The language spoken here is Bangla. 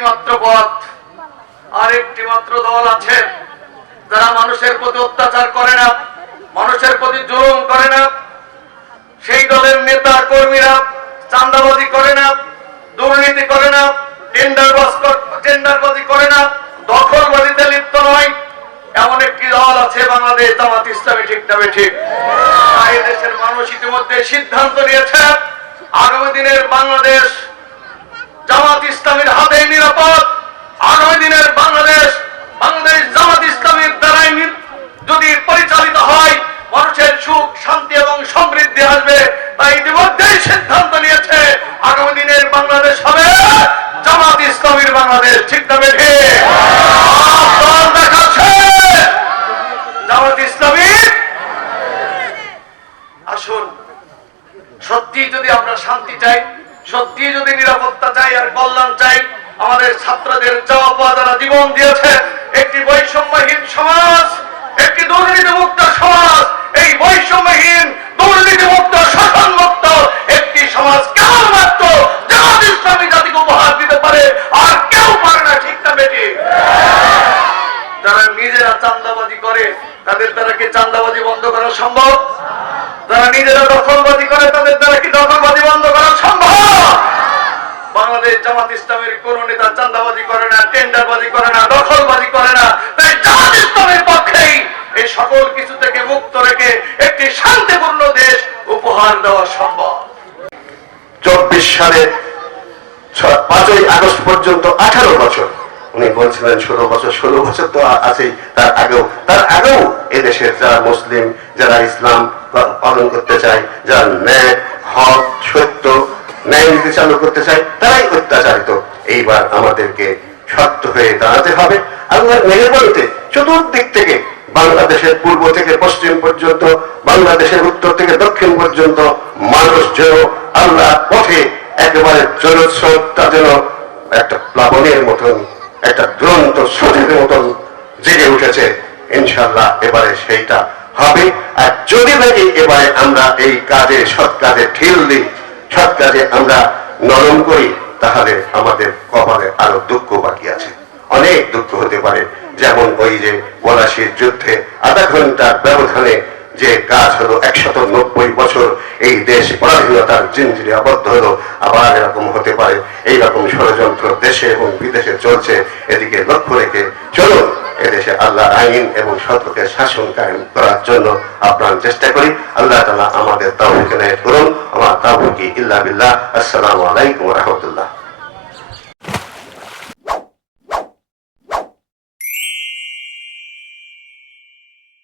মাত্র পথ আর একটি মাত্র দল আছে। যারা মানুষের প্রতি অত্যাচার করে না, মানুষের প্রতি জুলুম করে না, সেই দলের নেতা, কর্মীরা চান্দাবাজি করে না, দুর্নীতি করে না, টেন্ডারবাজ করে না, দখলবাজিতে লিপ্ত নয়। এমন একটি দল আছে বাংলাদেশ জামাত ইসলামী, ঠিক না ঠিক দেশের মানুষ ইতিমধ্যে সিদ্ধান্ত নিয়েছে, আগামী দিনের বাংলাদেশ জামাত ইসলামের হাতে নিরাপদ আগামী দিনের বাংলাদেশ বাংলাদেশ জামাত ইসলামের দ্বারাই নি- যদি পরিচালিত হয় মানুষের সুখ শান্তি এবং সমৃদ্ধি আসবে তাই ইতিমধ্যেই সিদ্ধান্ত নিয়েছে, আগামী দিনের বাংলাদেশ হবে জামাত ইসলামের বাংলাদেশ, ঠিক না বেঠে? দেখাচ্ছে, জামাত ইসলামীর। আসুন সত্যি যদি আমরা শান্তি চাই সত্যি যদি নিরাপত্তা চাই আর কল্যাণ চাই, আমাদের ছাত্রদের চাওয়া পাওয়া যারা জীবন দিয়েছে, একটি বৈষম্যহীন সমাজ একটি দুর্নীতিমুক্ত সমাজ এই বৈষম্যহীন দুর্নীতিমুক্ত শাসন মুক্ত একটি সমাজ কেবলমাত্র জামাত ইসলামী জাতিকে উপহার দিতে পারে আর কেউ পারে না ঠিক না বেটি যারা নিজেরা চান্দাবাজি করে তাদের দ্বারা কি চান্দাবাজি বন্ধ করা সম্ভব? যারা নিজেরা দখলবাজি করে, তাদের দ্বারা কি দখলবাজি বন্ধ করা সম্ভব? বাংলাদেশ জামাত ইসলামের কোন নেতা চান্দাবাজি করে না, টেন্ডারবাজি করে না, দখলবাজি করে না, তাই জামাত ইসলামের পক্ষেই এই সকল কিছু থেকে মুক্ত রেখে একটি শান্তিপূর্ণ দেশ উপহার দেওয়া সম্ভব। চব্বিশ সালে পাঁচই আগস্ট পর্যন্ত আঠারো বছর, উনি বলছিলেন ষোলো বছর ষোলো বছর তো আছেই, তার আগেও, তার এদেশের যারা মুসলিম, যারা ইসলাম পালন করতে চায়, যারা ন্যায়, হক, সত্য, ন্যায় নীতি চালু করতে চায়, তারাই অত্যাচারিত। এইবার আমাদেরকে শক্ত হয়ে দাঁড়াতে হবে। আল্লাহ মেরে বলতে চতুর্দিক থেকে বাংলাদেশের পূর্ব থেকে পশ্চিম পর্যন্ত, বাংলাদেশের উত্তর থেকে দক্ষিণ পর্যন্ত মানুষ যেন আল্লাহ পথে একেবারে জলস্রোতটা যেন একটা প্লাবনের মতন, একটা দুরন্ত স্রোতের মতন জেগে উঠেছে। ইনশাল্লাহ এবারে সেইটা হবে। আর যদি নাকি এবারে আমরা এই কাজে, সৎ কাজে ঢিল দিই, সৎ কাজে আমরা নরম করি, তাহলে আমাদের কপালে আরও দুঃখ বাকি আছে। অনেক দুঃখ হতে পারে। যেমন ওই যে পলাশির যুদ্ধে আধা ঘণ্টার ব্যবধানে যে কাজ হলো, একশত নব্বই বছর এই দেশ পরাধীনতার জিনজিরে আবদ্ধ হলো, আবার এরকম হতে পারে। এইরকম ষড়যন্ত্র দেশে এবং বিদেশে চলছে। এদিকে লক্ষ্য রেখে চলুন। আল্লাহ আইন এবং সতর্কের শাসন কায়েম করার জন্য আপনার চেষ্টা করি। আল্লাহ তালা আমাদের তাহলে করুন। আমার তাহলে ইল্লা বিল্লাহ। আসসালামু আলাইকুম রহমতুল্লাহ।